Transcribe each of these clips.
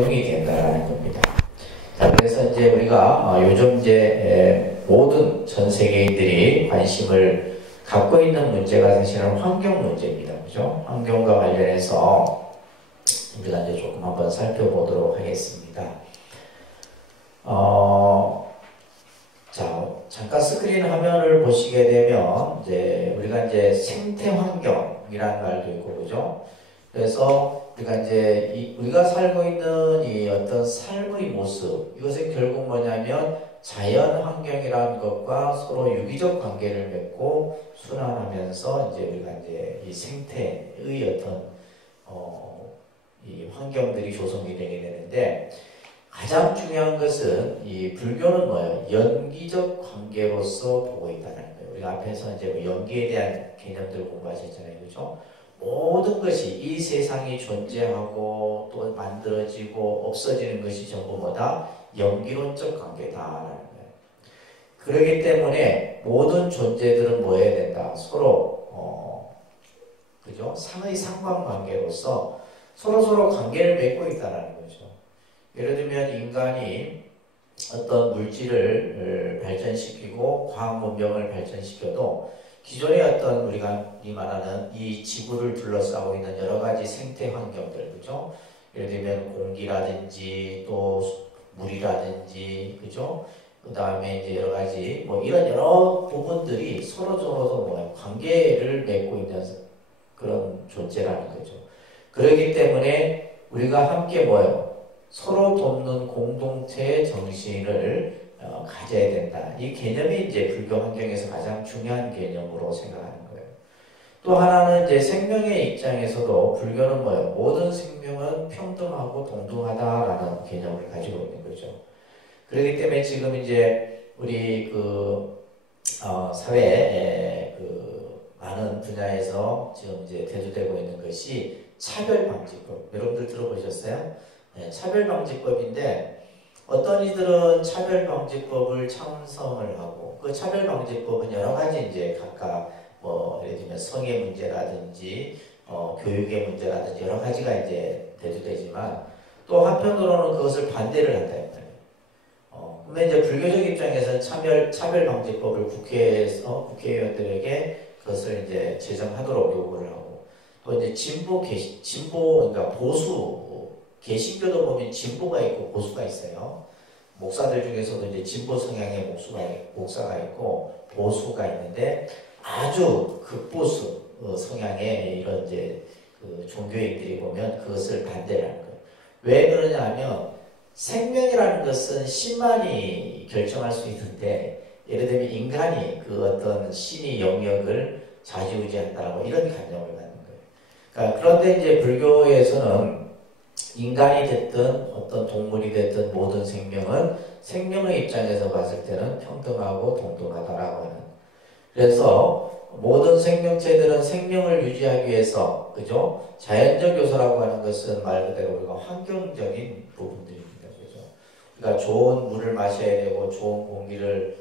적용이 된다는 겁니다. 자, 그래서 이제 우리가 요즘 이제 모든 전 세계인들이 관심을 갖고 있는 문제가 사실은 환경 문제입니다. 그죠? 환경과 관련해서 우리가 이제 조금 한번 살펴보도록 하겠습니다. 자, 잠깐 스크린 화면을 보시게 되면 이제 우리가 이제 생태 환경이라는 말도 있고, 그죠? 그래서 우리가 이제 우리가 살고 있는 이 어떤 삶의 모습, 이것은 결국 뭐냐면 자연 환경이라는 것과 서로 유기적 관계를 맺고 순환하면서 이제 우리가 이제 이 생태의 어떤 이 환경들이 조성이 되게 되는데, 가장 중요한 것은 이 불교는 뭐예요? 연기적 관계로서 보고 있다는 거예요. 우리가 앞에서 이제 뭐 연기에 대한 개념들 공부하셨잖아요, 그렇죠? 모든 것이 이 세상이 존재하고 또 만들어지고 없어지는 것이 전부 뭐다? 연기론적 관계다라는 거예요. 그렇기 때문에 모든 존재들은 뭐 해야 된다? 서로 그죠? 상의 상관관계로서 서로 관계를 맺고 있다는 거죠. 예를 들면 인간이 어떤 물질을 발전시키고 과학 문명을 발전시켜도 기존의 어떤 우리가 말하는 이 지구를 둘러싸고 있는 여러 가지 생태 환경들, 그죠? 예를 들면 공기라든지 또 물이라든지, 그죠? 그 다음에 이제 여러 가지 뭐 이런 여러 부분들이 서로서로 뭐 관계를 맺고 있는 그런 존재라는 거죠. 그렇기 때문에 우리가 함께 뭐예요? 서로 돕는 공동체의 정신을 가져야 된다. 이 개념이 이제 불교 환경에서 가장 중요한 개념으로 생각하는 거예요. 또 하나는 이제 생명의 입장에서도 불교는 뭐예요? 모든 생명은 평등하고 동등하다라는 개념을 가지고 있는 거죠. 그렇기 때문에 지금 이제 우리 사회에 많은 분야에서 지금 이제 대두되고 있는 것이 차별방지법. 여러분들 들어보셨어요? 네, 차별방지법인데 어떤 이들은 차별방지법을 찬성을 하고 그 차별방지법은 여러 가지 이제 각각 뭐 예를 들면 성의 문제라든지 교육의 문제라든지 여러 가지가 이제 대두되지만 또 한편으로는 그것을 반대를 한다 했잖아요. 근데 이제 불교적 입장에서는 차별방지법을 국회에서 국회의원들에게 그것을 이제 제정하도록 요구를 하고 또 이제 그러니까 보수 개신교도 보면 진보가 있고 보수가 있어요. 목사들 중에서도 이제 진보 성향의 목사가 있고 보수가 있는데 아주 극보수 성향의 이런 이제 종교인들이 보면 그것을 반대를 하는 거예요. 왜 그러냐면 생명이라는 것은 신만이 결정할 수 있는데 예를 들면 인간이 그 어떤 신의 영역을 좌지우지한다라고 이런 관념을 갖는 거예요. 그러니까 그런데 이제 불교에서는 인간이 됐든 어떤 동물이 됐든 모든 생명은 생명의 입장에서 봤을 때는 평등하고 동등하다라고 하는. 그래서 모든 생명체들은 생명을 유지하기 위해서, 그죠? 자연적 요소라고 하는 것은 말 그대로 우리가 환경적인 부분들입니다. 그죠? 그러니까 좋은 물을 마셔야 되고 좋은 공기를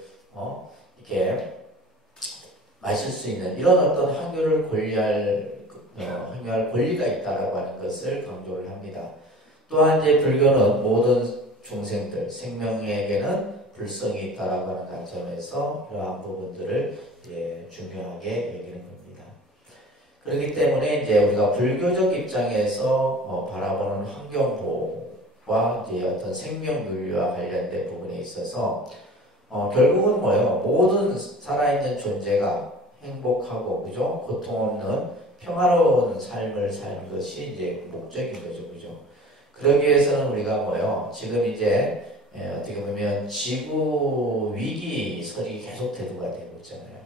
이렇게 마실 수 있는 이런 어떤 환경을 권리할 권리가 있다라고 하는 것을 강조를 합니다. 또한 이제 불교는 모든 중생들, 생명에게는 불성이 있다라고 하는 관점에서 이러한 부분들을 중요하게 여기는 겁니다. 그렇기 때문에 이제 우리가 불교적 입장에서 바라보는 환경보호와 이제 어떤 생명윤리와 관련된 부분에 있어서 결국은 뭐예요? 모든 살아있는 존재가 행복하고, 그죠? 고통 없는 평화로운 삶을 사는 것이 이제 목적인 거죠, 그죠? 그러기 위해서는 우리가 뭐예요? 지금 이제 어떻게 보면 지구 위기설이 계속 대두가 되고 있잖아요.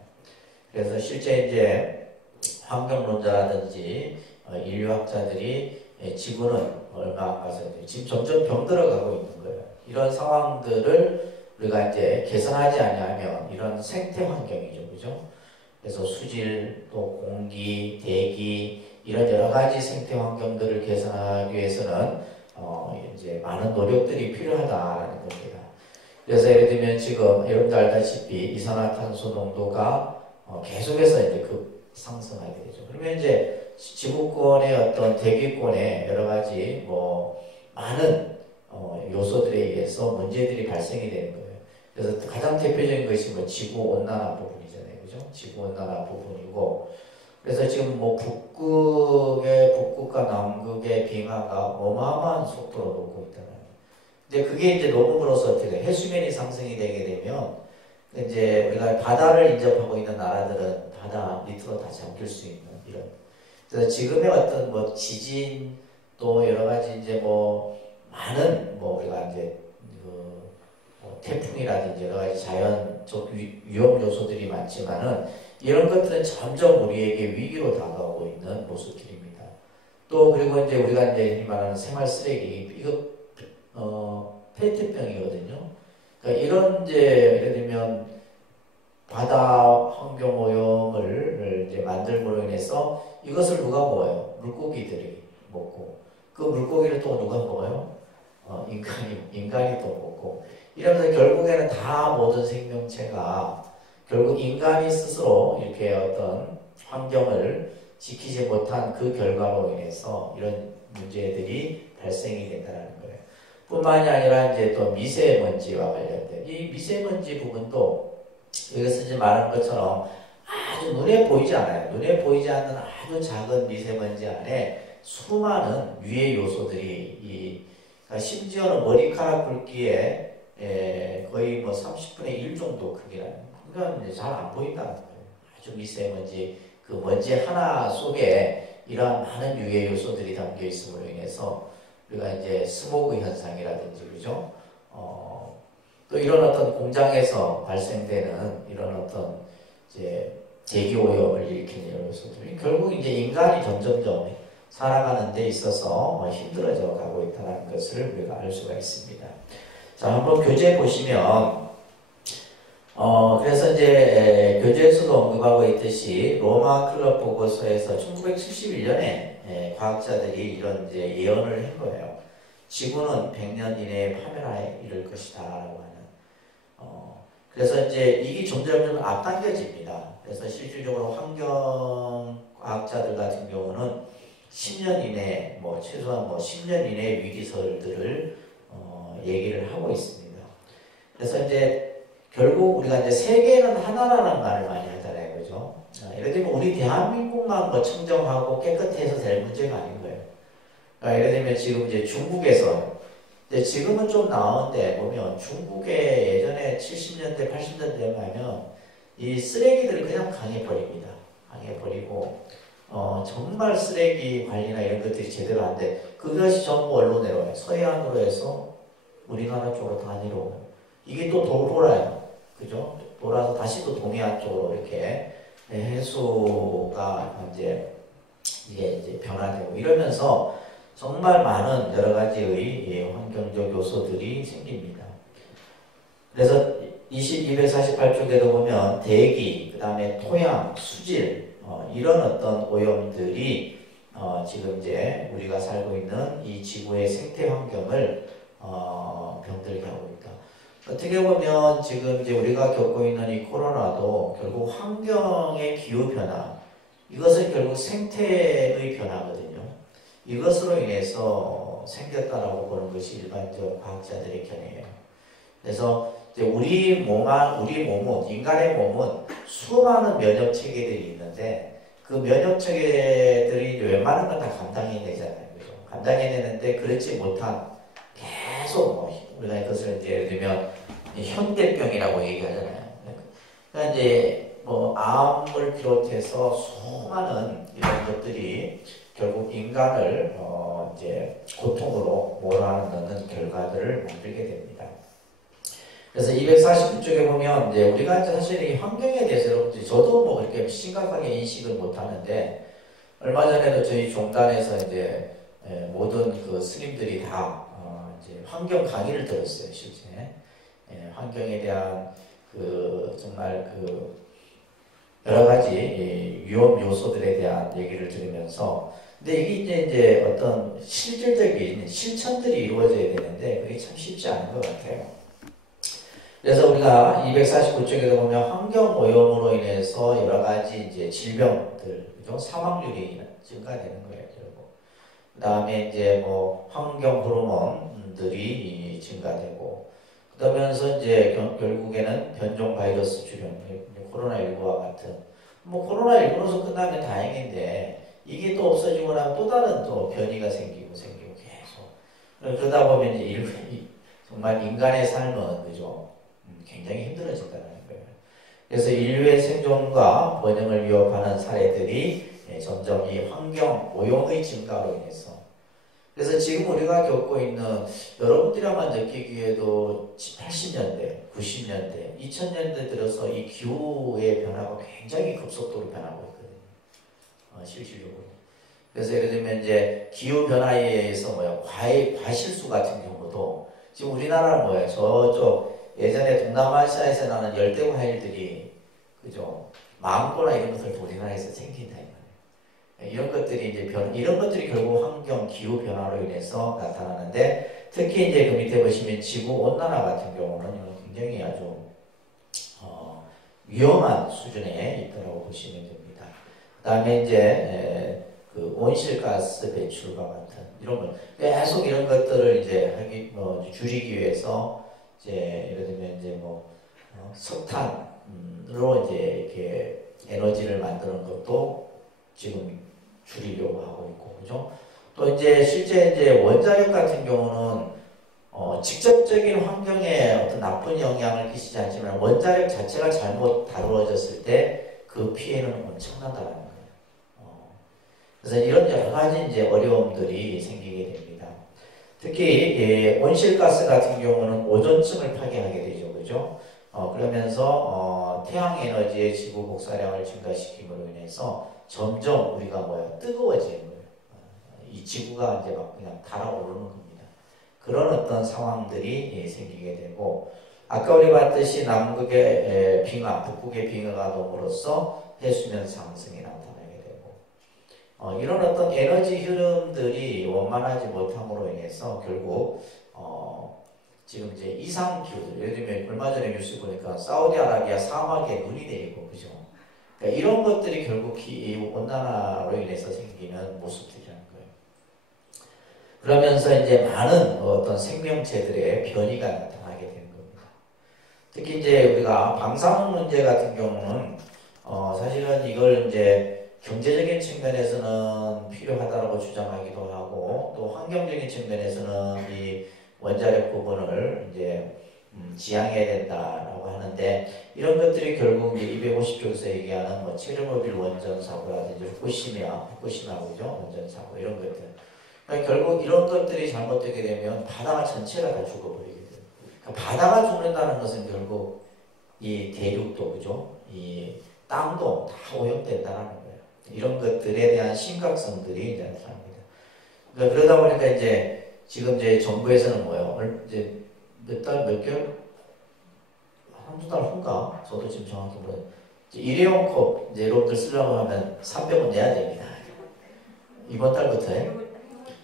그래서 실제 이제 환경론자라든지 인류학자들이 지구는 얼마 안 가서 지금 점점 병들어가고 있는 거예요. 이런 상황들을 우리가 이제 개선하지 않으면 이런 생태 환경이죠, 그죠? 그래서 수질, 또 공기, 대기 이런 여러 가지 생태 환경들을 개선하기 위해서는 이제 많은 노력들이 필요하다라는 겁니다. 그래서 예를 들면 지금 여러분들 알다시피 이산화탄소 농도가 계속해서 이제 상승하게 되죠. 그러면 이제 지구권의 어떤 대기권에 여러 가지 많은 요소들에 의해서 문제들이 발생이 되는 거예요. 그래서 가장 대표적인 것이 뭐 지구 온난화 부분이잖아요, 그죠? 지구 온난화 부분이고, 그래서 지금 뭐 북극과 남극의 빙하가 어마어마한 속도로 녹고 있다는. 근데 그게 이제 녹음으로써 어떻게 돼? 해수면이 상승이 되게 되면 이제 우리가 바다를 인접하고 있는 나라들은 바다 밑으로 다 잠길 수 있는 이런. 그래서 지금의 어떤 뭐 지진 또 여러 가지 이제 뭐 많은 뭐 우리가 이제 뭐 태풍이라든지 여러 가지 자연적 위험 요소들이 많지만은 이런 것들은 점점 우리에게 위기로 다가오고 있는 모습들입니다. 또 그리고 이제 우리가 이제 흔히 말하는 생활 쓰레기 이거 페트병이거든요. 그러니까 이런 이제 예를 들면 바다 환경 오염을 이제 만들므로 인해서 이것을 누가 먹어요? 물고기들이 먹고 그 물고기를 또 누가 먹어요? 인간이 또 먹고 이러면서 결국에는 다 모든 생명체가 결국 인간이 스스로 이렇게 어떤 환경을 지키지 못한 그 결과로 인해서 이런 문제들이 발생이 된다는 거예요. 뿐만이 아니라 이제 또 미세먼지와 관련된 이 미세먼지 부분도 여기서 이제 말한 것처럼 아주 눈에 보이지 않아요. 눈에 보이지 않는 아주 작은 미세먼지 안에 수많은 유해 요소들이 그러니까 심지어는 머리카락 굵기에 거의 뭐 30분의 1 정도 크기라는. 그러니까 이제 잘 안 보인다는 거예요. 아주 미세먼지 그 먼지 하나 속에 이러한 많은 유해 요소들이 담겨 있음으로 인해서 우리가 이제 스모그 현상이라든지 그죠? 또 이런 어떤 공장에서 발생되는 이런 어떤 이제 대기 오염을 일으키는 이런 요소들이 결국 이제 인간이 점점점 살아가는 데 있어서 힘들어져 가고 있다는 것을 우리가 알 수가 있습니다. 자, 한번 교재 보시면 그래서 이제 교재에서도 언급하고 있듯이 로마 클럽 보고서에서 1971년에 과학자들이 이런 이제 예언을 한 거예요. 지구는 100년 이내에 파멸에 이를 것이다라고 하는. 그래서 이제 이게 점점 앞당겨집니다. 그래서 실질적으로 환경과학자들 같은 경우는 10년 이내, 뭐 최소한 뭐 10년 이내 위기설들을 얘기를 하고 있습니다. 그래서 이제 결국 우리가 이제 세계는 하나라는 말을 많이 하잖아요, 그죠? 예를 들면 우리 대한민국만 뭐 청정하고 깨끗해서 될 문제가 아닌 거예요. 그러니까 예를 들면 지금 이제 중국에서 이제 지금은 좀 나은데 보면 중국에 예전에 70년대, 80년대에 가면 이 쓰레기들을 그냥 강에 버립니다. 강에 버리고 정말 쓰레기 관리나 이런 것들이 제대로 안 돼. 그것이 전부 어디로 내려와요? 서해안으로 해서 우리나라 쪽으로 다 내려와요. 이게 또 돌아요. 그죠? 돌아서 다시 또 동해안 쪽으로 이렇게 해수가 이제 이게 이제 변화되고 이러면서 정말 많은 여러 가지의 환경적 요소들이 생깁니다. 그래서 248쪽에도 보면 대기, 그 다음에 토양, 수질, 이런 어떤 오염들이 지금 이제 우리가 살고 있는 이 지구의 생태 환경을 병들게 하고 있다. 어떻게 보면 지금 이제 우리가 겪고 있는 이 코로나도 결국 환경의 기후 변화, 이것은 결국 생태의 변화거든요. 이것으로 인해서 생겼다라고 보는 것이 일반적 과학자들의 견해예요. 그래서 이제 우리 몸은, 인간의 몸은 수많은 면역 체계들이 있는데 그 면역 체계들이 웬만한 건 다 감당해내잖아요. 그죠? 감당해내는데 그렇지 못한 계속 우리가 이것을 이제 예를 들면 현대병이라고 얘기하잖아요. 그러니까 이제 뭐 암을 비롯해서 수많은 이런 것들이 결국 인간을 이제 고통으로 몰아넣는 결과들을 만들게 됩니다. 그래서 249쪽에 보면 이제 우리가 이제 사실 이 환경에 대해서 저도 뭐 그렇게 심각하게 인식을 못 하는데 얼마 전에도 저희 종단에서 이제 모든 그 스님들이 다 이제 환경 강의를 들었어요, 실제. 환경에 대한 그 정말 그 여러 가지 위험 요소들에 대한 얘기를 들으면서 근데 이게 이제 어떤 실질적인 실천들이 이루어져야 되는데 그게 참 쉽지 않은 것 같아요. 그래서 우리가 249쪽에도 보면 환경 오염으로 인해서 여러 가지 이제 질병들, 그죠? 사망률이 증가되는 거예요, 결국. 그 다음에 이제 뭐 환경 호르몬들이 증가되고 그러면서 이제 결국에는 변종 바이러스 주변, 코로나19와 같은 뭐 코로나19로서 끝나면 다행인데 이게 또 없어지고 나면 또 다른 또 변이가 생기고 계속 그러다 보면 이제 정말 인간의 삶은 그죠 굉장히 힘들어진다는 거예요. 그래서 인류의 생존과 번영을 위협하는 사례들이 점점 이 환경 오염의 증가로 인해서 그래서 지금 우리가 겪고 있는 여러분들이 아마 느끼기에도 80년대, 90년대, 2000년대 들어서 이 기후의 변화가 굉장히 급속도로 변하고 있거든요. 실질적으로. 그래서 예를 들면 이제 기후 변화에 의해서 과실수 같은 경우도 지금 우리나라는 저쪽 예전에 동남아시아에서 나는 열대 과일들이 그죠 망고나 이런 것들 우리나라에서 생긴다. 이런 것들이 이제 이런 것들이 결국 환경 기후 변화로 인해서 나타나는데 특히 이제 그 밑에 보시면 지구 온난화 같은 경우는 굉장히 아주 위험한 수준에 있다고 보시면 됩니다. 그다음에 이제 그 온실가스 배출과 같은 이런 것 계속 이런 것들을 이제 줄이기 위해서 이제 예를 들면 이제 석탄으로 이제 이렇게 에너지를 만드는 것도 지금 줄이려고 하고 있고, 그죠? 또 이제 실제 이제 원자력 같은 경우는 직접적인 환경에 어떤 나쁜 영향을 끼치지 않지만 원자력 자체가 잘못 다루어졌을 때 그 피해는 엄청나다는 거예요. 그래서 이런 여러 가지 이제 어려움들이 생기게 됩니다. 특히 온실가스 같은 경우는 오존층을 파괴하게 되죠, 그죠? 그러면서 태양 에너지의 지구 복사량을 증가시킴으로 인해서 점점 우리가 뜨거워지는 거예요. 이 지구가 이제 막 그냥 달아오르는 겁니다. 그런 어떤 상황들이 생기게 되고, 아까 우리 봤듯이 남극의 빙하, 북극의 빙하가 됨으로써 해수면 상승이 나타나게 되고, 이런 어떤 에너지 흐름들이 원만하지 못함으로 인해서 결국 지금 이제 이상 기후들, 예를 들면 얼마 전에 뉴스 보니까 사우디아라비아 사막에 눈이 내리고, 그죠? 그러니까 이런 것들이 결국 온난화로 인해서 생기는 모습들이라는 거예요. 그러면서 이제 많은 어떤 생명체들의 변이가 나타나게 되는 겁니다. 특히 이제 우리가 방사능 문제 같은 경우는 사실은 이걸 이제 경제적인 측면에서는 필요하다고 주장하기도 하고 또 환경적인 측면에서는 이 원자력 부분을 이제 지양해야 된다라고 하는데 이런 것들이 결국 이제 250쪽에서 얘기하는 체르노빌 원전 사고라든지 후쿠시마죠 원전 사고 이런 것들. 그러니까 결국 이런 것들이 잘못되게 되면 바다 전체가 다 죽어버리게 돼요. 그러니까 바다가 죽는다는 것은 결국 이 대륙도 그죠, 이 땅도 다 오염된다는 거예요. 이런 것들에 대한 심각성들이 이제 나타납니다. 그러니까 그러다 보니까 이제 지금 이제 정부에서는 이제 몇 개월? 한두 달 후인가? 저도 지금 정확히 모르겠어요. 일회용 컵, 이제 여러분들 쓰려고 하면 300원 내야 됩니다. 이번 달부터요?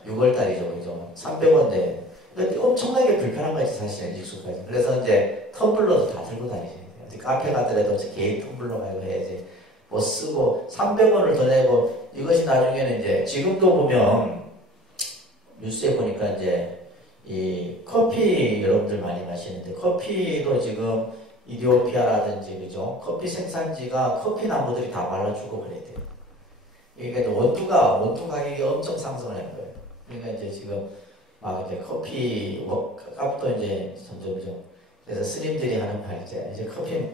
6월 달이죠, 그죠? 300원 내. 엄청나게 불편한 거지, 사실은, 익숙하지. 그래서 이제 텀블러도 다 들고 다니셔야 돼요. 카페 가더라도 개인 텀블러 말고 해야지. 쓰고, 300원을 더 내고, 이것이 나중에는 이제, 지금도 보면, 뉴스에 보니까 이제, 이 커피 여러분들 많이 마시는데 커피도 지금 이디오피아라든지 그죠 커피 생산지가 커피 나무들이 다 말라 죽어버렸대요. 그러니까 원두 가격이 엄청 상승을 한 거예요. 그러니까 이제 지금 막 이제 커피 값도 이제 점점 그래서 스님들이 하는 말 이제 커피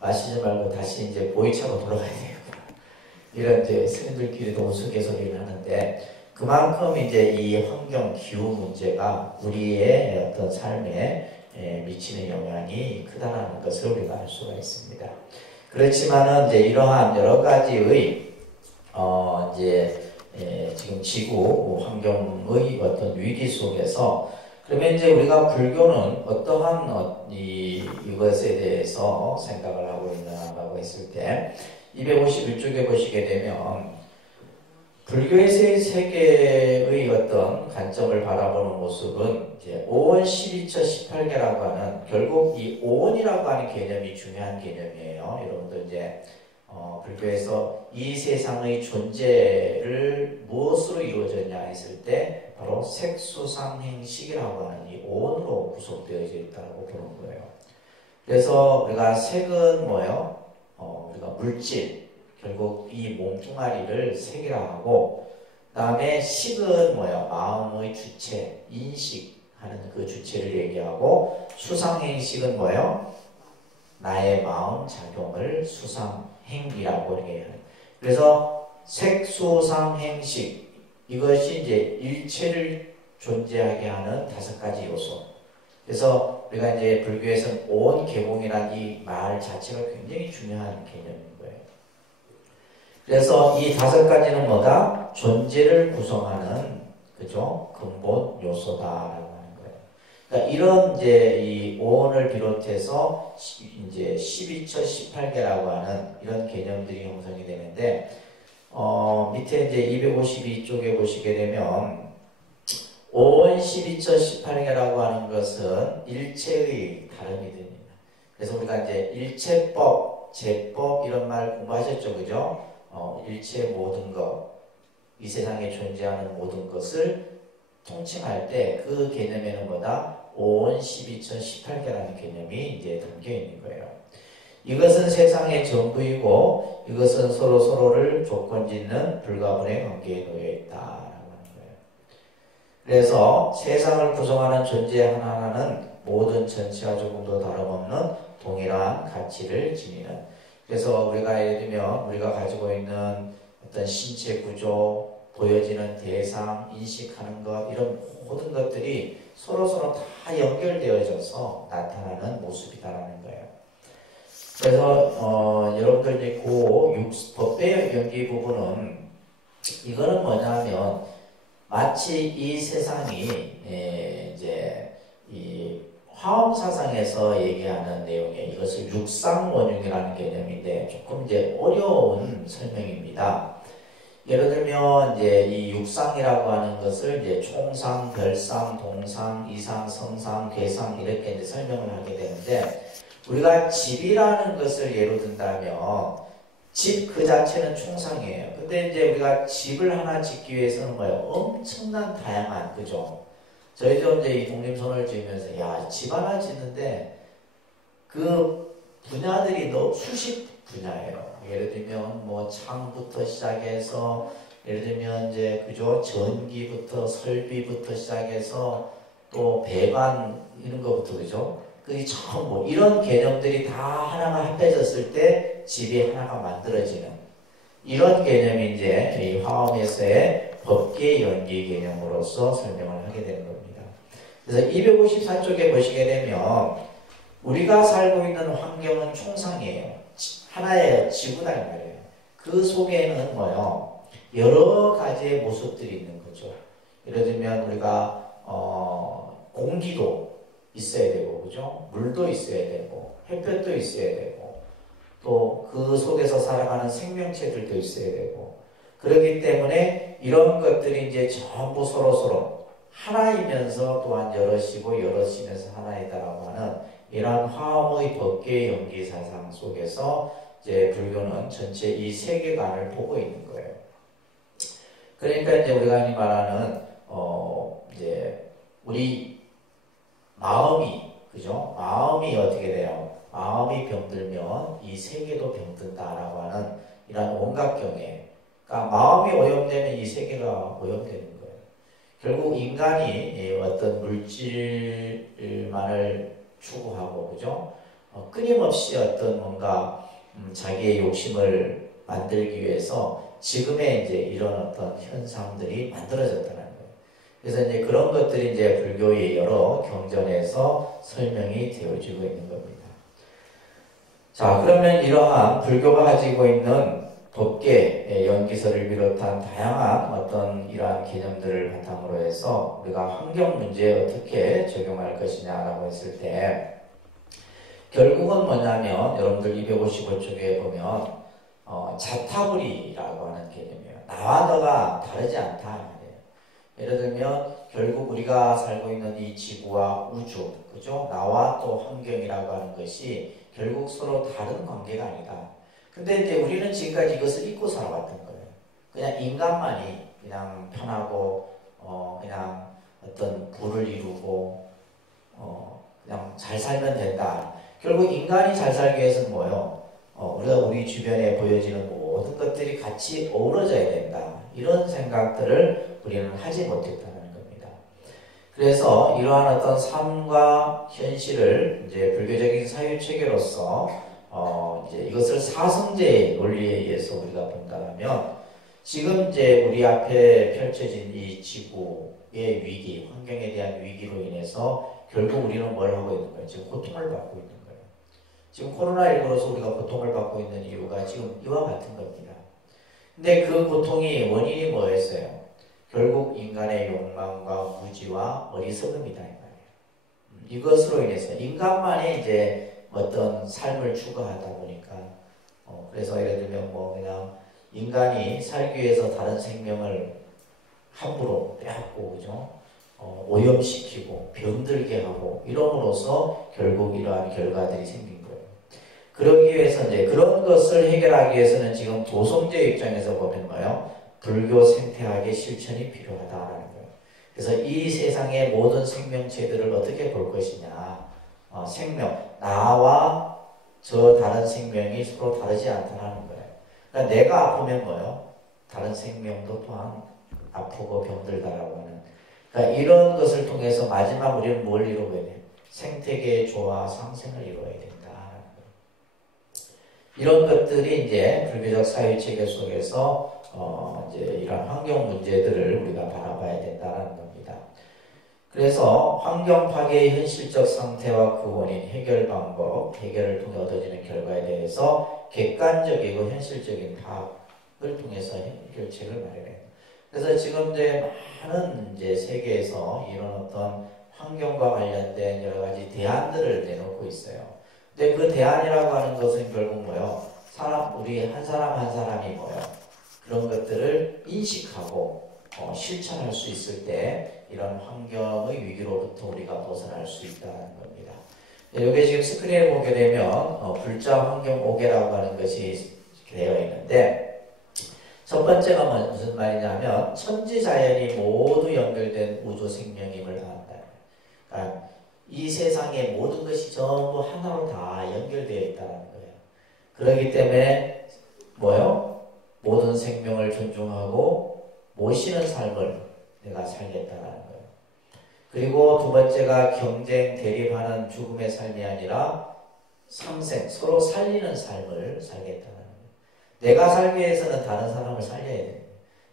마시지 말고 다시 이제 보이차로 돌아가야 돼요. 이런 이제 스님들끼리도 우스갯소리를 하는데. 그만큼 이제 이 환경 기후 문제가 우리의 어떤 삶에 미치는 영향이 크다라는 것을 우리가 알 수가 있습니다. 그렇지만은 이제 이러한 여러 가지의 이제 지금 지구 환경의 어떤 위기 속에서 그러면 이제 우리가 불교는 어떠한 이것에 대해서 생각을 하고 있느냐라고 했을 때 251쪽에 보시게 되면 불교의 세계의 어떤 관점을 바라보는 모습은 이제 5원 12처 18개라고 하는 결국 이 5원이라고 하는 개념이 중요한 개념이에요. 여러분들 이제 불교에서 이 세상의 존재를 무엇으로 이루어졌냐 했을 때 바로 색수상행식이라고 하는 이 오온으로 구성되어져 있다고 보는 거예요. 그래서 우리가 색은 뭐예요? 우리가 물질, 결국 이 몸뚱아리를 색이라 하고, 그 다음에 식은 뭐예요? 마음의 주체, 인식하는 그 주체를 얘기하고, 수상행식은 뭐예요? 나의 마음 작용을 수상행이라고 얘기해요. 그래서 색수상행식, 이것이 이제 일체를 존재하게 하는 5가지 요소. 그래서 우리가 이제 불교에서는 온 개공이라는 이 말 자체가 굉장히 중요한 개념인 거예요. 그래서 이 5가지는 뭐다? 존재를 구성하는, 그죠? 근본 요소다라고 하는 거예요. 그러니까 이런 이제 이 오온을 비롯해서 이제 12처 18개라고 하는 이런 개념들이 형성이 되는데, 밑에 이제 252쪽에 보시게 되면, 5원 12처 18개라고 하는 것은 일체의 다른 이름입니다. 그래서 우리가 이제 일체법, 제법 이런 말 공부하셨죠, 그죠? 일체 모든 것, 이 세상에 존재하는 모든 것을 통칭할 때 그 개념에는 뭐다? 5원 12처 18개라는 개념이 이제 담겨 있는 거예요. 이것은 세상의 전부이고 이것은 서로를 조건짓는 불가분의 관계에 놓여 있다. 그래서 세상을 구성하는 존재 하나하나는 모든 전체와 조금도 다름없는 동일한 가치를 지니는, 그래서 우리가 예를 들면 우리가 가지고 있는 어떤 신체 구조, 보여지는 대상, 인식하는 것, 이런 모든 것들이 서로 다 연결되어져서 나타나는 모습이다라는 거예요. 그래서 여러분들 이제 법배 연기 부분은 이거는 뭐냐면 마치 이 세상이 이제 이 화엄 사상에서 얘기하는 내용에 이것을 육상원흉이라는 개념인데 조금 이제 어려운 설명입니다. 예를 들면 이제 이 육상이라고 하는 것을 이제 총상, 별상, 동상, 이상, 성상, 괴상 이렇게 이제 설명을 하게 되는데, 우리가 집이라는 것을 예로 든다면 집 그 자체는 총상이에요. 근데 이제 우리가 집을 하나 짓기 위해서는 뭐예요? 엄청난 다양한, 그죠? 저희도 이제 이 독립선을 지으면서, 야, 집 하나 짓는데 그 분야들이 너무 수십 분야예요. 예를 들면 뭐 창부터 시작해서, 예를 들면 이제, 그죠? 전기부터 설비부터 시작해서 또 배관 이런 거부터, 그죠? 그게 전부 이런 개념들이 다 하나가 합해졌을 때 집이 하나가 만들어지는 이런 개념이 이제 이 화엄에서의 법계 연기 개념으로서 설명을 하게 되는 겁니다. 그래서 254쪽에 보시게 되면 우리가 살고 있는 환경은 총상이에요. 하나의 지구다 이 말이에요. 그 속에는 뭐요? 여러 가지의 모습들이 있는 거죠. 예를 들면 우리가 공기도 있어야 되고, 그죠? 물도 있어야 되고, 햇볕도 있어야 되고, 또 그 속에서 살아가는 생명체들도 있어야 되고, 그렇기 때문에 이런 것들이 이제 전부 서로 하나이면서 또한 여럿이고 여럿이면서 하나이다라고 하는 이러한 화엄의 법계 연기 사상 속에서 이제 불교는 전체 이 세계관을 보고 있는 거예요. 그러니까 이제 우리가 흔히 말하는 이제 우리 마음이, 그죠? 마음이 어떻게 돼요? 마음이 병들면 이 세계도 병든다라고 하는 이런 온갖경에, 그러니까 마음이 오염되면 이 세계가 오염되는 거예요. 결국 인간이 어떤 물질만을 추구하고, 그죠? 끊임없이 어떤 뭔가 자기의 욕심을 만들기 위해서 지금의 이제 이런 어떤 현상들이 만들어졌다는 거예요. 그래서 이제 그런 것들이 이제 불교의 여러 경전에서 설명이 되어지고 있는 겁니다. 자, 그러면 이러한 불교가 가지고 있는 법계, 연기설을 비롯한 다양한 어떤 이러한 개념들을 바탕으로 해서 우리가 환경 문제에 어떻게 적용할 것이냐라고 했을 때, 결국은 뭐냐면 여러분들 255쪽에 보면 자타불이라고 하는 개념이에요. 나와 너가 다르지 않다 말이에요. 예를 들면 결국 우리가 살고 있는 이 지구와 우주, 그죠? 나와 또 환경이라고 하는 것이 결국 서로 다른 관계가 아니다. 근데 이제 우리는 지금까지 이것을 잊고 살아왔던 거예요. 그냥 인간만이 그냥 편하고 그냥 어떤 부를 이루고 그냥 잘 살면 된다. 결국 인간이 잘 살기 위해서는 뭐예요? 우리가 우리 주변에 보여지는 모든 것들이 같이 어우러져야 된다. 이런 생각들을 우리는 하지 못했다는 겁니다. 그래서 이러한 어떤 삶과 현실을 이제 불교적인 사유체계로서 이제 이것을 사성제의 논리에 의해서 우리가 본다면 지금 이제 우리 앞에 펼쳐진 이 지구의 위기, 환경에 대한 위기로 인해서 결국 우리는 뭘 하고 있는 거예요? 지금 고통을 받고 있는 거예요. 지금 코로나19로서 우리가 고통을 받고 있는 이유가 지금 이와 같은 겁니다. 근데 그 고통이 원인이 뭐였어요? 결국 인간의 욕망과 무지와 어리석음이다 이 말이에요. 이것으로 인해서 인간만이 이제 어떤 삶을 추구하다 보니까 그래서 예를 들면 뭐 그냥 인간이 살기 위해서 다른 생명을 함부로 빼앗고 그죠? 오염시키고 병들게 하고 이럼으로써 결국 이러한 결과들이 생긴 거예요. 그러기 위해서 이제 그런 것을 해결하기 위해서는 지금 도성제 입장에서 보면 뭐예요? 불교 생태학의 실천이 필요하다라는 거예요. 그래서 이 세상의 모든 생명체들을 어떻게 볼 것이냐? 생명, 나와 저 다른 생명이 서로 다르지 않다는 거예요. 그러니까 내가 아프면 뭐예요? 다른 생명도 또한 아프고 병들다라고 하는. 그러니까 이런 것을 통해서 마지막 우리는 뭘 이루어야 돼요? 생태계의 조화, 상생을 이루어야 된다라는 거예요. 이런 것들이 이제 불교적 사유체계 속에서 이제 이런 환경 문제들을 우리가 바라봐야 된다는 겁니다. 그래서 환경 파괴의 현실적 상태와 그 원인, 해결 방법, 해결을 통해 얻어지는 결과에 대해서 객관적이고 현실적인 파악을 통해서 해결책을 마련해요. 그래서 지금 이제 많은 이제 세계에서 이런 어떤 환경과 관련된 여러 가지 대안들을 내놓고 있어요. 근데 그 대안이라고 하는 것은 결국 뭐예요? 우리 한 사람 한 사람이 뭐예요? 그런 것들을 인식하고 실천할 수 있을 때 이런 환경의 위기로부터 우리가 벗어날 수 있다는 겁니다. 여기 지금 스크린에 보게 되면 불자 환경 5개라고 하는 것이 되어 있는데 첫 번째가 무슨 말이냐면 천지자연이 모두 연결된 우주 생명임을 안다. 그러니까 이 세상의 모든 것이 전부 하나로 다 연결되어 있다는 거예요. 그렇기 때문에 뭐요? 모든 생명을 존중하고 모시는 삶을 내가 살겠다는 거예요. 그리고 두 번째가 경쟁, 대립하는 죽음의 삶이 아니라 상생, 서로 살리는 삶을 살겠다는 거예요. 내가 살기 위해서는 다른 사람을 살려야 돼요.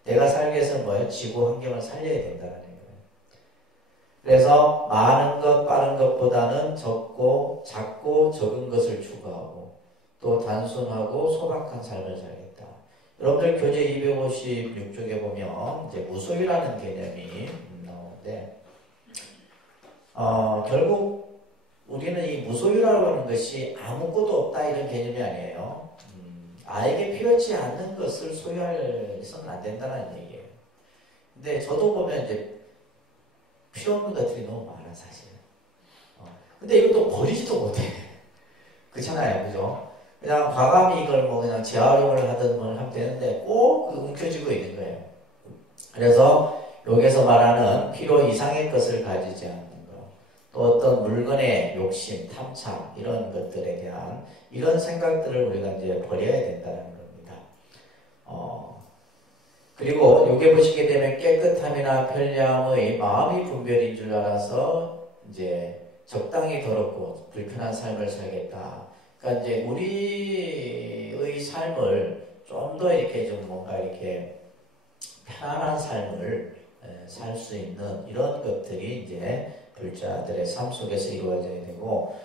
내가 살기 위해서는 뭐예요? 지구 환경을 살려야 된다는 거예요. 그래서 많은 것, 빠른 것보다는 작고 적은 것을 추구하고 또 단순하고 소박한 삶을 살겠다. 여러분들 교재 256쪽에 보면 이제 무소유라는 개념이 나오는데 결국 우리는 이 무소유라고 하는 것이 아무것도 없다 이런 개념이 아니에요. 아에게 필요치 않는 것을 소유해서는 안 된다는 얘기예요. 근데 저도 보면 이제 필요 없는 것들이 너무 많아 사실. 근데 이것도 버리지도 못해. 그렇잖아요, 그죠? 그냥 과감히 이걸 뭐 그냥 재활용을 하든 뭘 하면 되는데 꼭 움켜쥐고 있는 거예요. 그래서 여기서 말하는 필요 이상의 것을 가지지 않는 것, 또 어떤 물건의 욕심, 탐착 이런 것들에 대한 이런 생각들을 우리가 이제 버려야 된다는 겁니다. 그리고 여기 보시게 되면 깨끗함이나 편리함의 마음이 분별인 줄 알아서 이제 적당히 더럽고 불편한 삶을 살겠다. 그러니까 이제 우리의 삶을 좀 더 이렇게 좀 뭔가 이렇게 편안한 삶을 살 수 있는 이런 것들이 이제 불자들의 삶 속에서 이루어져야 되고,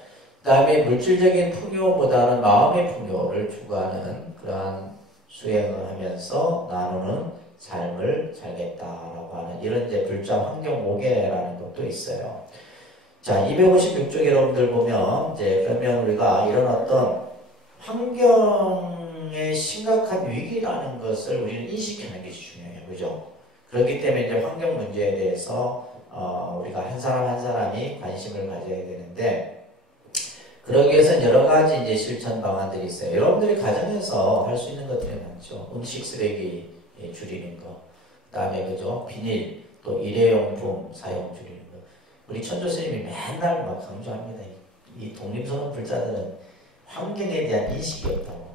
그 다음에 물질적인 풍요보다는 마음의 풍요를 추구하는 그러한 수행을 하면서 나누는 삶을 살겠다라고 하는 이런 이제 불자 환경 모계라는 것도 있어요. 자, 256쪽 여러분들 보면 이제 그러면 우리가 이런 어떤 환경의 심각한 위기라는 것을 우리는 인식하는 게 중요해요. 그죠? 그렇기 때문에 이제 환경 문제에 대해서 우리가 한 사람 한 사람이 관심을 가져야 되는데, 그러기 위해서는 여러 가지 이제 실천 방안들이 있어요. 여러분들이 가정에서 할 수 있는 것들이 많죠. 음식 쓰레기 줄이는 거, 그다음에 그죠 비닐, 또 일회용품 사용 줄이는 거. 우리 천조 스님이 맨날 막 강조합니다. 이 독립선언 불자들은 환경에 대한 인식이 없다고.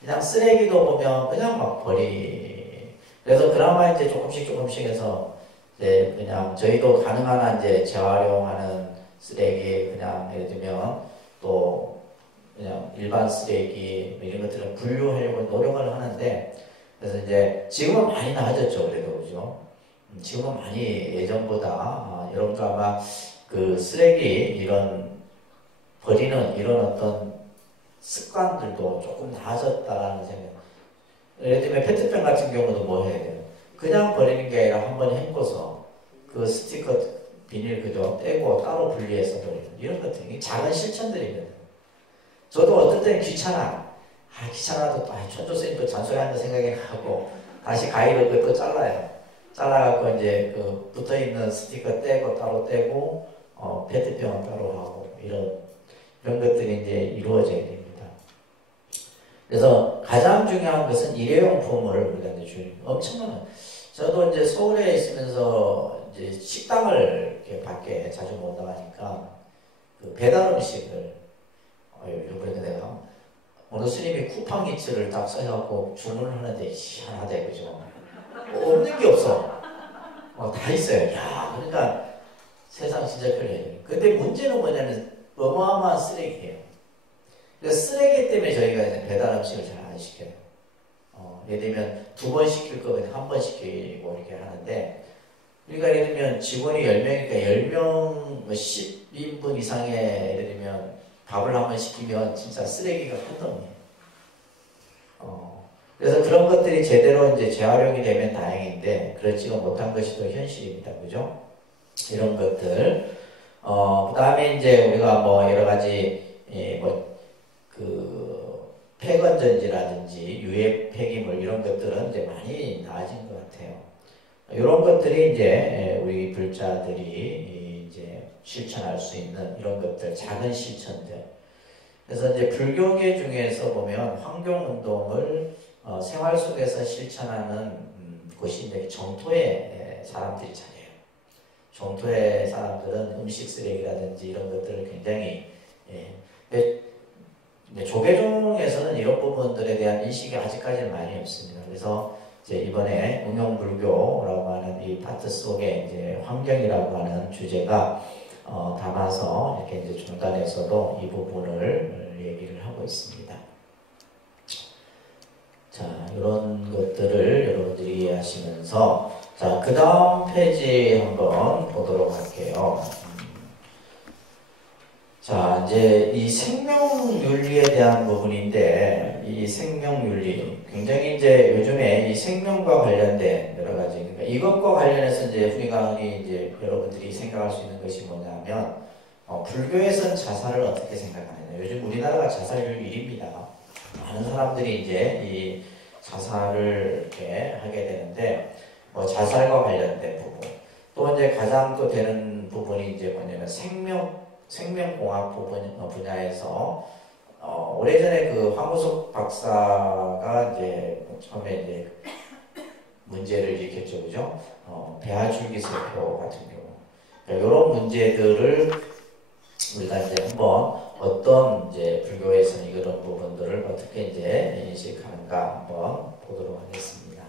그냥 쓰레기도 보면 그냥 막 버리. 그래서 그나마 이제 조금씩 해서 이제 그냥 저희도 가능한 한 이제 재활용하는 쓰레기 그냥 예를 들면 또 그냥 일반 쓰레기 이런 것들을 분류하려고 노력을 하는데, 그래서 이제 지금은 많이 나아졌죠. 그래도 그죠? 지금은 많이 예전보다 여러분도 아마 그 쓰레기 이런 버리는 이런 어떤 습관들도 조금 나아졌다라는 생각. 예를 들면 페트병 같은 경우도 뭐 해야 돼요? 그냥 버리는 게 아니라 한번 헹궈서 그 스티커 비닐 그죠? 떼고 따로 분리해서 버리는 이런 것들이 작은 실천들이거든요. 저도 어떨 때는 귀찮아도 또 천조선님 또 잔소리하는 생각이 나고 다시 가위를 또 잘라요. 잘라갖고 이제 그 붙어있는 스티커 떼고 따로 떼고 페트병은 따로 하고 이런 것들이 이제 이루어져야 됩니다. 그래서 가장 중요한 것은 일회용품을 우리가 이제 줄이는 엄청난. 저도 이제 서울에 있으면서 이제 식당을 이렇게 밖에 자주 못 나가니까 그 배달 음식을 이번에 내가 어느 스님이 쿠팡이츠를 딱 써갖고 주문을 하는데 희한하대 그죠? 없는 게 없어. 다 있어요. 야, 그러니까 세상 진짜 편해요. 근데 문제는 뭐냐면 어마어마한 쓰레기예요. 그래서 쓰레기 때문에 저희가 배달 음식을 잘 안 시켜요. 예를 들면 2번 시킬 거면 1번 시키고 이렇게 하는데, 우리가 예를 들면 직원이 10명이니까 10명 10인분 이상의 예를 들면 밥을 한번 시키면 진짜 쓰레기가 한덩이에요. 그래서 그런 것들이 제대로 이제 재활용이 되면 다행인데 그렇지가 못한 것이 또 현실입니다. 그죠? 이런 것들. 그 다음에 이제 우리가 뭐 여러 가지 폐건전지라든지 유해 폐기물 이런 것들은 이제 많이 나아진 것 같아요. 이런 것들이 이제 우리 불자들이 이제 실천할 수 있는 이런 것들, 작은 실천들. 그래서 이제 불교계 중에서 보면 환경운동을 생활 속에서 실천하는 곳이 이제 정토의 사람들이 잘해요. 정토의 사람들은 음식 쓰레기라든지 이런 것들을 굉장히 조계종에서는 이런 부분들에 대한 인식이 아직까지는 많이 없습니다. 그래서 이제 이번에 응용불교라고 하는 이 파트 속에 이제 환경이라고 하는 주제가 담아서 이렇게 이제 중간에서도 이 부분을 얘기를 하고 있습니다. 자, 이런 것들을 여러분들이 이해하시면서 자, 그 다음 페이지 한번 보도록 할게요. 자, 이제 이 생명윤리에 대한 부분인데, 이 생명윤리 굉장히 이제 요즘에 이 생명과 관련된 여러 가지, 그러니까 이것과 관련해서 이제 우리가 이제 여러분들이 생각할 수 있는 것이 뭐냐면, 불교에서는 자살을 어떻게 생각하느냐. 요즘 우리나라가 자살률 1위입니다. 많은 사람들이 이제 이 자살을 이렇게 하게 되는데, 자살과 관련된 부분, 또 이제 가장 또 되는 부분이 이제 뭐냐면 생명공학 분야에서 오래전에 그 황우석 박사가 이제 처음에 이제 문제를 일으켰죠, 그죠? 배아줄기세포 같은 경우, 그러니까 이런 문제들을 우리가 이제 한번 어떤 이제 불교에서는 이런 부분들을 어떻게 이제 인식하는가 한번 보도록 하겠습니다.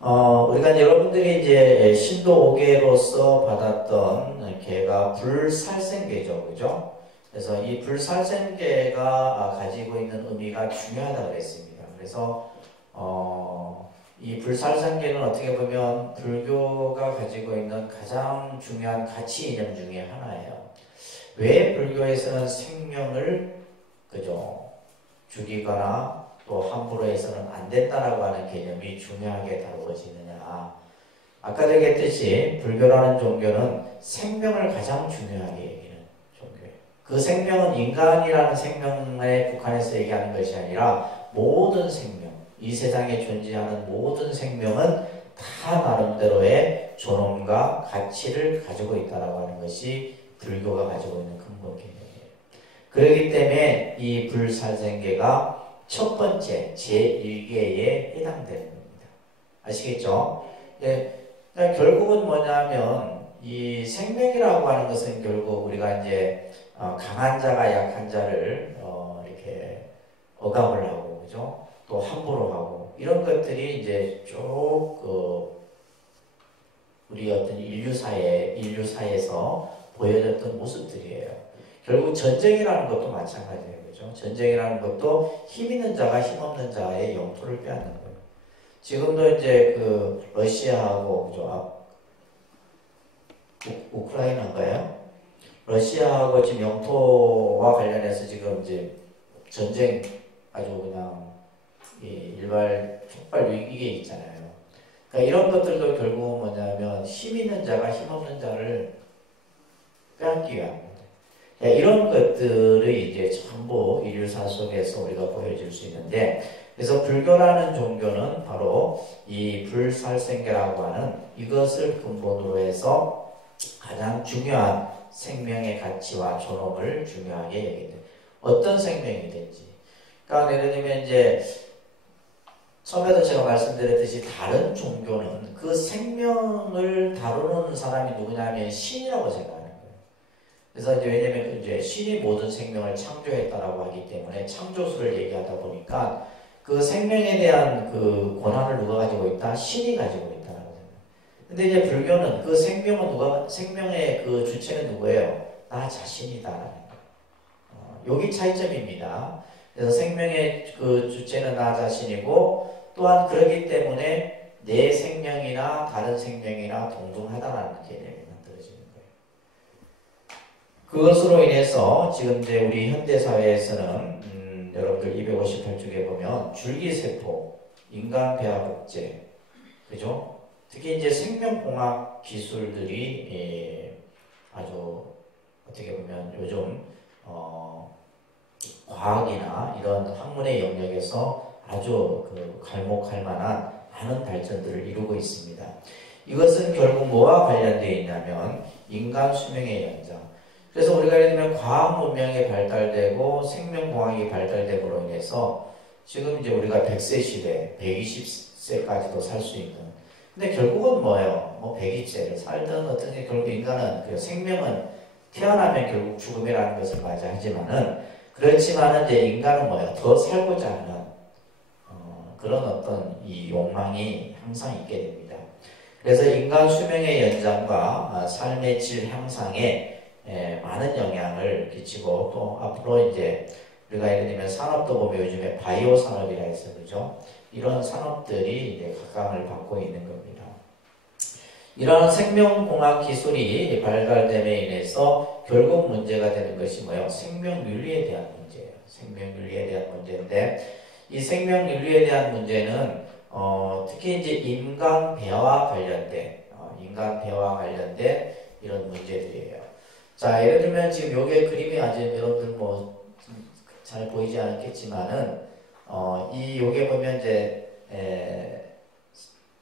우리가 여러분들이 이제 신도 5계로서 받았던 계가 불살생계죠, 그죠? 그래서 이 불살생계가 가지고 있는 의미가 중요하다고 그랬습니다. 그래서 이 불살생계는 어떻게 보면 불교가 가지고 있는 가장 중요한 가치 이념 중에 하나예요. 왜 불교에서는 생명을 그죠 죽이거나 또 함부로 해서는 안 된다라고 하는 개념이 중요하게 다루어지느냐. 아까도 얘기했듯이 불교라는 종교는 생명을 가장 중요하게 얘기하는 종교예요. 그 생명은 인간이라는 생명에 국한해서 얘기하는 것이 아니라 모든 생명, 이 세상에 존재하는 모든 생명은 다 나름대로의 존엄과 가치를 가지고 있다라고 하는 것이 불교가 가지고 있는 근본 개념이에요. 그렇기 때문에 이 불살생계가 첫 번째 제1계에 해당되는 겁니다. 아시겠죠? 예, 그러니까 결국은 뭐냐면 이 생명이라고 하는 것은 결국 우리가 이제 강한 자가 약한 자를 이렇게 억압을 하고, 그죠? 또 함부로 하고 이런 것들이 이제 쭉 우리 어떤 인류사에서 보여졌던 모습들이에요. 결국 전쟁이라는 것도 마찬가지예요, 그죠? 전쟁이라는 것도 힘 있는 자가 힘 없는 자의 영토를 빼앗는 거예요. 지금도 이제 러시아하고, 그죠? 우크라이나인가요? 러시아하고 지금 영토와 관련해서 지금 이제 전쟁 아주 그냥 일발 촉발 위기에 있잖아요. 그러니까 이런 것들도 결국은 뭐냐면 힘 있는 자가 힘 없는 자를 빼앗기 위함입니다. 이런 것들이 이제 전부 인류사 속에서 우리가 보여줄 수 있는데, 그래서 불교라는 종교는 바로 이 불살생계라고 하는 이것을 근본으로 해서 가장 중요한 생명의 가치와 존엄을 중요하게 여긴다. 어떤 생명이든지. 그러니까 예를 들면 이제 처음에도 제가 말씀드렸듯이 다른 종교는 그 생명을 다루는 사람이 누구냐면 신이라고 생각하는 거예요. 그래서 이제 왜냐면 이제 신이 모든 생명을 창조했다라고 하기 때문에 창조수를 얘기하다 보니까 그 생명에 대한 그 권한을 누가 가지고 있다? 신이 가지고 있다라고 생각해요. 근데 이제 불교는 그 생명의 그 주체는 누구예요? 나 자신이다라는 거예요. 여기 차이점입니다. 그래서 생명의 그 주체는 나 자신이고, 또한 그렇기 때문에 내 생명이나 다른 생명이나 동등하다라는 개념이 만들어지는 거예요. 그것으로 인해서 지금 이제 우리 현대사회에서는 여러분들 258쪽에 보면 줄기세포, 인간배아복제, 그죠? 특히 이제 생명공학 기술들이 아주 어떻게 보면 요즘 과학이나 이런 학문의 영역에서 아주 갈목할 만한 많은 발전들을 이루고 있습니다. 이것은 결국 뭐와 관련되어 있냐면 인간 수명의 연장. 그래서 우리가 예를 들면 과학 문명이 발달되고 생명공학이 발달됨으로 인해서 지금 이제 우리가 100세 시대, 120세까지도 살 수 있는. 근데 결국은 뭐예요? 뭐 120세를 살든 어떻게 결국 인간은 그 생명은 태어나면 결국 죽음이라는 것을 맞이하지만은 그렇지만은 이제 인간은 뭐예요? 더 살고자 하는 그런 어떤 이 욕망이 항상 있게 됩니다. 그래서 인간 수명의 연장과 삶의 질 향상에 많은 영향을 끼치고, 또 앞으로 이제 우리가 예를 들면 산업도 보면 요즘에 바이오 산업이라 해서, 그죠? 이런 산업들이 이제 각광을 받고 있는 겁니다. 이러한 생명공학 기술이 발달됨에 인해서 결국 문제가 되는 것이 뭐예요? 생명윤리에 대한 문제예요. 생명윤리에 대한 문제인데, 이 생명윤리에 대한 문제는 특히 이제 인간 배와 관련된 이런 문제들이에요. 자, 예를 들면 지금 요게 그림이 아직 여러분들 뭐 잘 보이지 않겠지만은 요게 보면 이제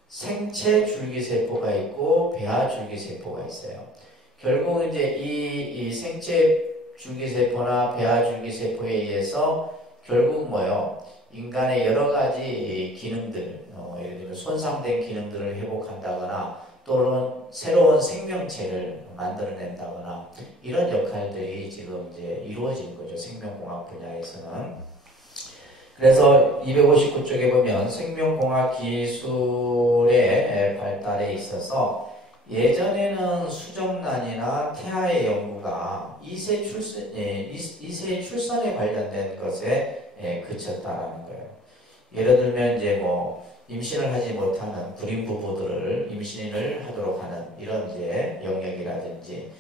생체 줄기세포가 있고 배아 줄기세포가 있어요. 결국 이제 이 생체 줄기세포나 배아 줄기세포에 의해서 결국 뭐요? 인간의 여러 가지 기능들, 예를 들면 손상된 기능들을 회복한다거나 또는 새로운 생명체를 만들어낸다거나 이런 역할들이 지금 이제 이루어진 거죠. 생명공학 분야에서는. 그래서 259쪽에 보면 생명공학 기술의 발달에 있어서 예전에는 수정란이나 태아의 연구가 2세 출산에 관련된 것에 그쳤다라는 거예요. 예를 들면 이제 뭐 임신을 하지 못하는 불임 부부들을 임신을 하도록 하는 이런 이제 영역이라든지,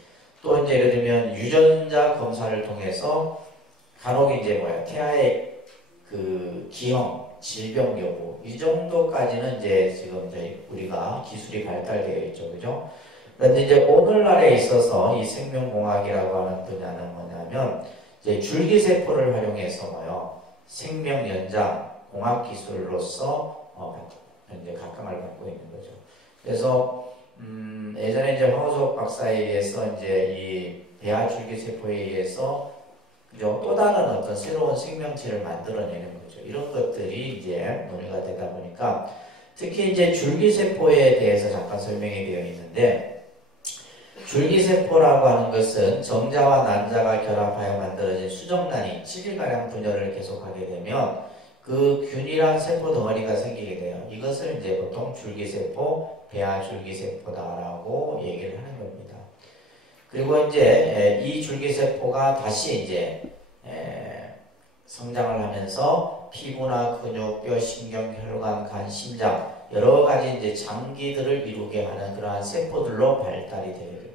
또 이제 예를 들면 유전자 검사를 통해서 간혹 이제 태아의 그 기형, 질병 여부 이 정도까지는 이제 지금 이제 우리가 기술이 발달되어 있죠, 그죠? 그런데 이제 오늘날에 있어서 이 생명공학이라고 하는 분야는 뭐냐면 이제 줄기세포를 활용해서 생명 연장 공학 기술로서 현재 각광을 받고 있는 거죠. 그래서 예전에 이제 황우석 박사에 의해서 이제 이 배아 줄기세포에 의해서 그죠? 또 다른 어떤 새로운 생명체를 만들어내는 거죠. 이런 것들이 이제 논의가 되다 보니까 특히 이제 줄기세포에 대해서 잠깐 설명이 되어 있는데 줄기세포라고 하는 것은 정자와 난자가 결합하여 만들어진 수정란이 7일가량 분열을 계속하게 되면 그 균일한 세포 덩어리가 생기게 돼요. 이것을 이제 보통 줄기세포, 배아줄기세포다라고 얘기를 하는 겁니다. 그리고 이제 이 줄기세포가 다시 이제 성장을 하면서 피부나 근육, 뼈, 신경, 혈관, 간, 심장 여러 가지 이제 장기들을 이루게 하는 그러한 세포들로 발달이 되게 돼요.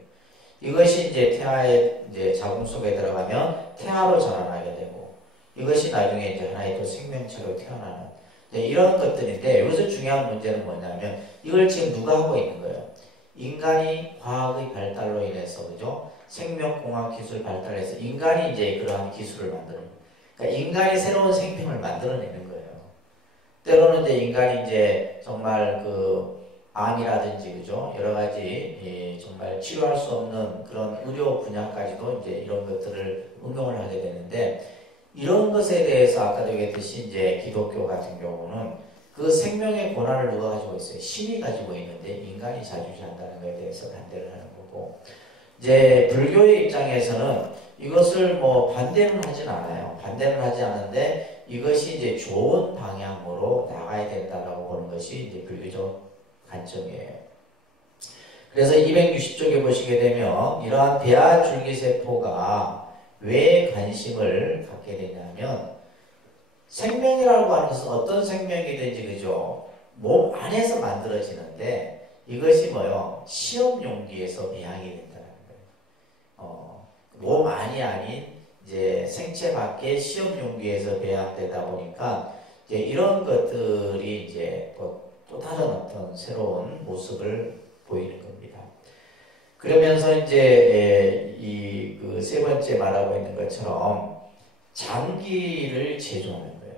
이것이 이제 태아의 이제 자궁 속에 들어가면 태아로 자라나게 되고 이것이 나중에 이제 하나의 또 생명체로 태어나는 이런 것들인데 여기서 중요한 문제는 뭐냐면 이걸 지금 누가 하고 있는 거예요? 인간이 과학의 발달로 인해서 그죠? 생명공학 기술 발달해서 인간이 이제 그러한 기술을 만드는 거예요. 그러니까 인간이 새로운 생명을 만들어내는 거예요. 때로는 이제 인간이 이제 정말 그 암이라든지 그죠? 여러 가지 정말 치료할 수 없는 그런 의료 분야까지도 이제 이런 것들을 응용을 하게 되는데 이런 것에 대해서 아까도 얘기했듯이 이제 기독교 같은 경우는 그 생명의 권한을 누가 가지고 있어요? 신이 가지고 있는데 인간이 자주시한다는 것에 대해서 반대를 하는 거고 이제 불교의 입장에서는 이것을 뭐 반대는 하진 않아요. 반대는 하지 않는데 이것이 이제 좋은 방향으로 나가야 된다라고 보는 것이 이제 불교적 관점이에요. 그래서 260쪽에 보시게 되면 이러한 배아줄기세포가 왜 관심을 갖게 되냐면 생명이라고 하는 것은 어떤 생명이든지 그죠? 몸 안에서 만들어지는데 이것이 뭐요? 시험 용기에서 배양이 된다는 거예요. 몸 안이 아닌 이제 생체 밖의 시험 용기에서 배양되다 보니까 이제 이런 것들이 이제 또 다른 어떤 새로운 모습을 보이는 겁니다. 그러면서 이제 이 그 세 번째 말하고 있는 것처럼 장기를 제조하는 거예요.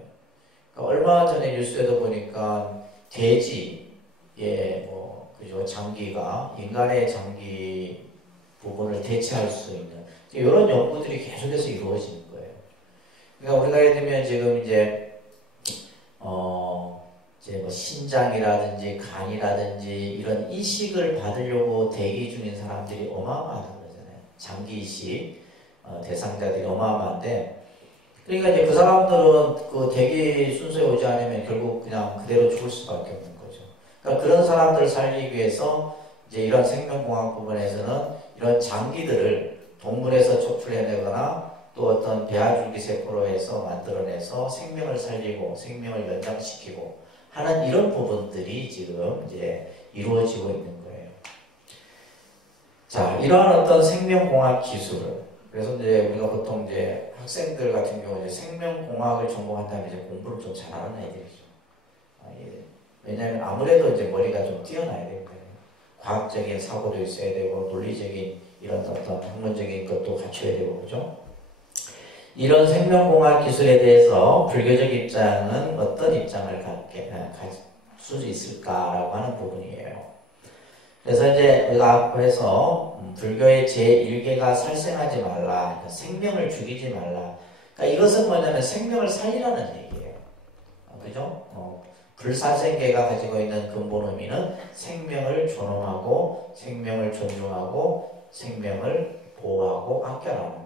그러니까 얼마 전에 뉴스에도 보니까 돼지의 그죠 장기가 인간의 장기 부분을 대체할 수 있는 이런 연구들이 계속해서 이루어지는 거예요. 그러니까 우리가 예를 들면 지금 이제 뭐 신장이라든지 간이라든지 이런 이식을 받으려고 대기 중인 사람들이 어마어마하다고 그러잖아요. 장기 이식 대상자들이 어마어마한데 그러니까 이제 그 사람들은 그 대기 순서에 오지 않으면 결국 그냥 그대로 죽을 수밖에 없는 거죠. 그러니까 그런 사람들을 살리기 위해서 이제 이런 생명공학 부분에서는 이런 장기들을 동물에서 촉출해내거나 또 어떤 배아줄기세포로 해서 만들어내서 생명을 살리고 생명을 연장시키고 하는 이런 부분들이 지금 이제 이루어지고 있는 거예요. 자, 이러한 어떤 생명공학 기술을 그래서 이제 우리가 보통 이제 학생들 같은 경우 이제 생명공학을 전공한다면 이제 공부를 좀 잘하는 애들이죠. 왜냐하면 아무래도 이제 머리가 좀 뛰어나야 되거든요. 과학적인 사고도 있어야 되고 논리적인 이런 어떤 학문적인 것도 갖춰야 되고 그죠? 이런 생명공학 기술에 대해서 불교적 입장은 어떤 입장을 가질 수 있을까라고 하는 부분이에요. 그래서 이제 우리가 앞에서 불교의 제1계가 살생하지 말라, 그러니까 생명을 죽이지 말라. 그러니까 이것은 뭐냐면 생명을 살리라는 얘기예요. 그죠? 불사생계가 가지고 있는 근본 의미는 생명을 존엄하고 생명을 존중하고 생명을 보호하고 아껴라는 거예요.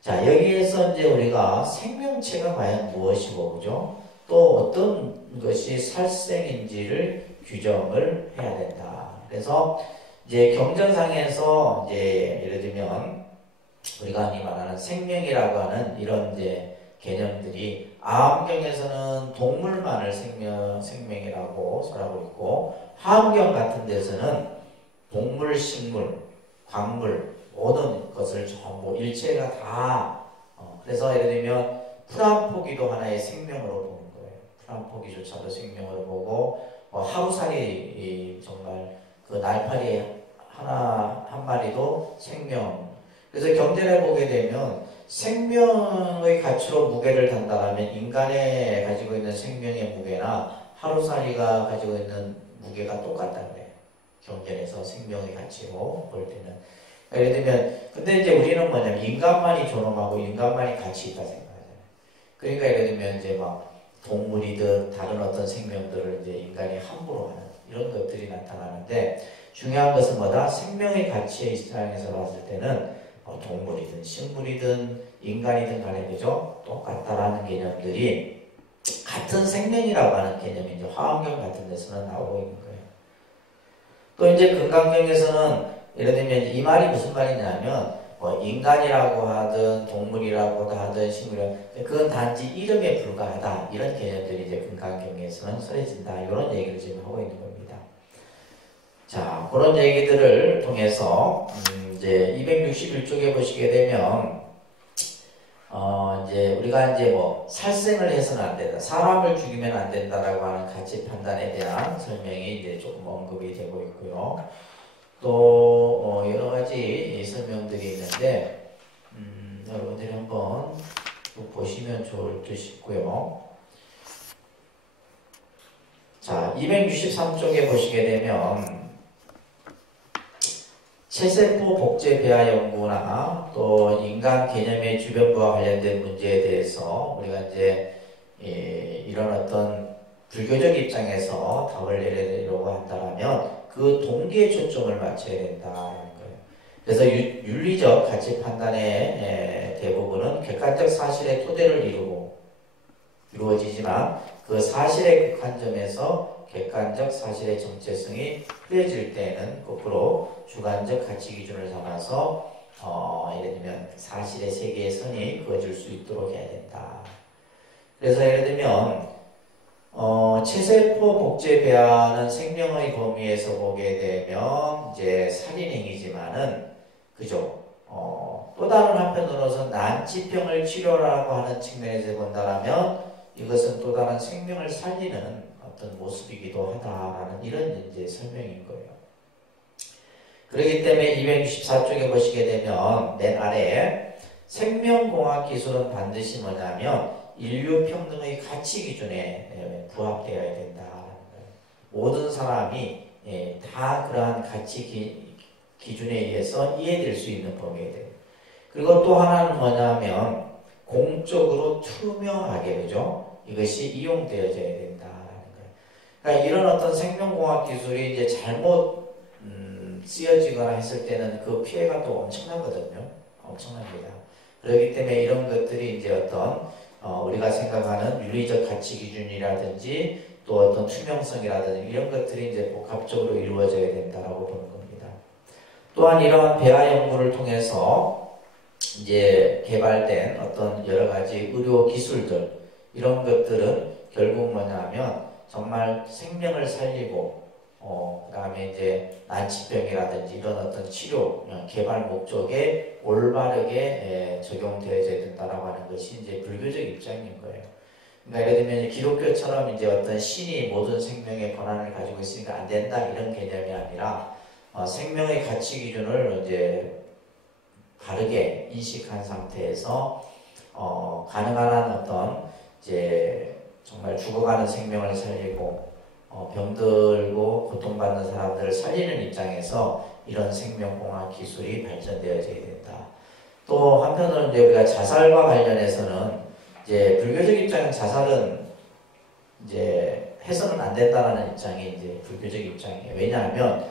자, 여기에서 이제 우리가 생명체가 과연 무엇이고, 그죠? 또 어떤 것이 살생인지를 규정을 해야 된다. 그래서 이제 경전상에서 이제 예를 들면 우리가 흔히 말하는 생명이라고 하는 이런 이제 개념들이 암경에서는 동물만을 생명이라고 설하고 있고 화엄경 같은 데서는 동물, 식물, 광물 모든 것을 전부 일체가 다 그래서 예를 들면 풀 한 포기도 하나의 생명으로 보는 거예요. 풀 한 포기조차도 생명으로 보고 하루살이 정말 그 날파리 한 마리도 생명. 그래서 경전에 보게 되면 생명의 가치로 무게를 단다면 인간의 가지고 있는 생명의 무게나 하루살이가 가지고 있는 무게가 똑같다고 해요. 경전에서 생명의 가치로 볼 때는. 예를 들면, 근데 이제 우리는 뭐냐면 인간만이 존엄하고 인간만이 가치 있다 생각하잖아요. 그러니까 예를 들면 이제 막 동물이든 다른 어떤 생명들을 이제 인간이 함부로 하는 이런 것들이 나타나는데, 중요한 것은 뭐다? 생명의 가치의 입장에서 봤을 때는 동물이든 식물이든 인간이든 간에 그죠? 똑같다라는 개념들이 같은 생명이라고 하는 개념이 이제 화엄경 같은 데서는 나오고 있는 거예요. 또 이제 금강경에서는 예를 들면 이 말이 무슨 말이냐면 뭐 인간이라고 하든 동물이라고 하든 식물이라고 그건 단지 이름에 불과하다 이런 개념들이 이제 금강경에서는 쓰여진다 이런 얘기를 지금 하고 있는 겁니다. 자, 그런 얘기들을 통해서 이제 261쪽에 보시게 되면 이제 우리가 이제 뭐 살생을 해서는 안 된다, 사람을 죽이면 안 된다라고 하는 가치 판단에 대한 설명이 이제 조금 언급이 되고 있고요. 또 여러 가지 설명들이 있는데 여러분들이 한번 보시면 좋을 듯 싶고요. 자, 263쪽에 보시게 되면 체세포 복제 배아 연구나 또 인간 개념의 주변부와 관련된 문제에 대해서 우리가 이제 이런 어떤 불교적 입장에서 답을 내려고 한다면 그 동기에 초점을 맞춰야 된다는 거예요. 그래서 윤리적 가치 판단의 대부분은 객관적 사실의 토대를 이루어지지만 그 사실의 극한점에서 객관적 사실의 정체성이 흐려질 때는 거꾸로 주관적 가치 기준을 삼아서 예를 들면 사실의 세계의 선이 그어질 수 있도록 해야 된다. 그래서 예를 들면 체세포 복제 배아는 생명의 범위에서 보게 되면 이제 살인행위지만은 그죠? 또 다른 한편으로서 난치병을 치료라고 하는 측면에서 본다면 이것은 또 다른 생명을 살리는 어떤 모습이기도 하다라는 이런 이제 설명인 거예요. 그렇기 때문에 264쪽에 보시게 되면 맨 아래에 생명공학 기술은 반드시 뭐냐면 인류 평등의 가치 기준에 부합되어야 된다라는 거예요. 모든 사람이 다 그러한 가치 기준에 의해서 이해될 수 있는 범위에 돼요. 그리고 또 하나는 뭐냐면 공적으로 투명하게 그죠? 이것이 이용되어져야 된다라는 거예요. 그러니까 이런 어떤 생명공학 기술이 이제 잘못 쓰여지거나 했을 때는 그 피해가 또 엄청나거든요. 엄청납니다. 그렇기 때문에 이런 것들이 이제 어떤 우리가 생각하는 윤리적 가치 기준이라든지 또 어떤 투명성이라든지 이런 것들이 이제 복합적으로 이루어져야 된다라고 보는 겁니다. 또한 이러한 배아 연구를 통해서 이제 개발된 어떤 여러 가지 의료 기술들 이런 것들은 결국 뭐냐면 정말 생명을 살리고 그 다음에 이제 난치병이라든지 이런 어떤 치료 개발 목적에 올바르게 적용되어야 된다라고 하는 것이 이제 불교적 입장인 거예요. 그러니까 예를 들면 기독교처럼 이제 어떤 신이 모든 생명의 권한을 가지고 있으니까 안 된다 이런 개념이 아니라 생명의 가치 기준을 이제 바르게 인식한 상태에서 가능한 한 어떤 이제 정말 죽어가는 생명을 살리고 병들고 고통받는 사람들을 살리는 입장에서 이런 생명공학 기술이 발전되어져야 된다. 또 한편으로는 이제 우리가 자살과 관련해서는 이제 불교적 입장은 자살은 이제 해서는 안 된다라는 입장이 이제 불교적 입장이에요. 왜냐하면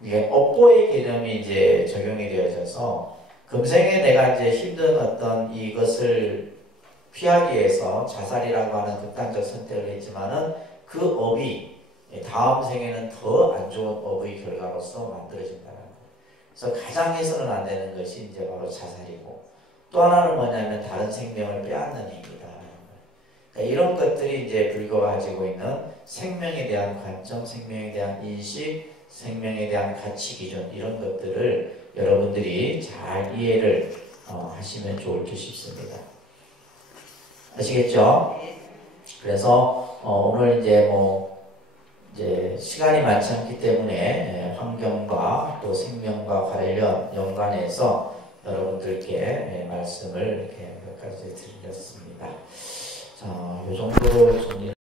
이게 업보의 개념이 이제 적용이 되어져서 금생에 내가 이제 힘든 어떤 이것을 피하기 위해서 자살이라고 하는 극단적 선택을 했지만은 그 업이 다음 생에는 더 안 좋은 업의 결과로서 만들어진다는 거예요. 그래서 가장 해서는 안 되는 것이 이제 바로 자살이고 또 하나는 뭐냐면 다른 생명을 빼앗는 행위다. 그러니까 이런 것들이 이제 불교가 가지고 있는 생명에 대한 관점, 생명에 대한 인식, 생명에 대한 가치 기준 이런 것들을 여러분들이 잘 이해를 하시면 좋을 듯 싶습니다. 아시겠죠? 그래서 오늘 이제 이제 시간이 많지 않기 때문에 환경과 또 생명과 관련 연관해서 여러분들께 말씀을 이렇게 몇 가지 드렸습니다. 자, 이 정도로 정리.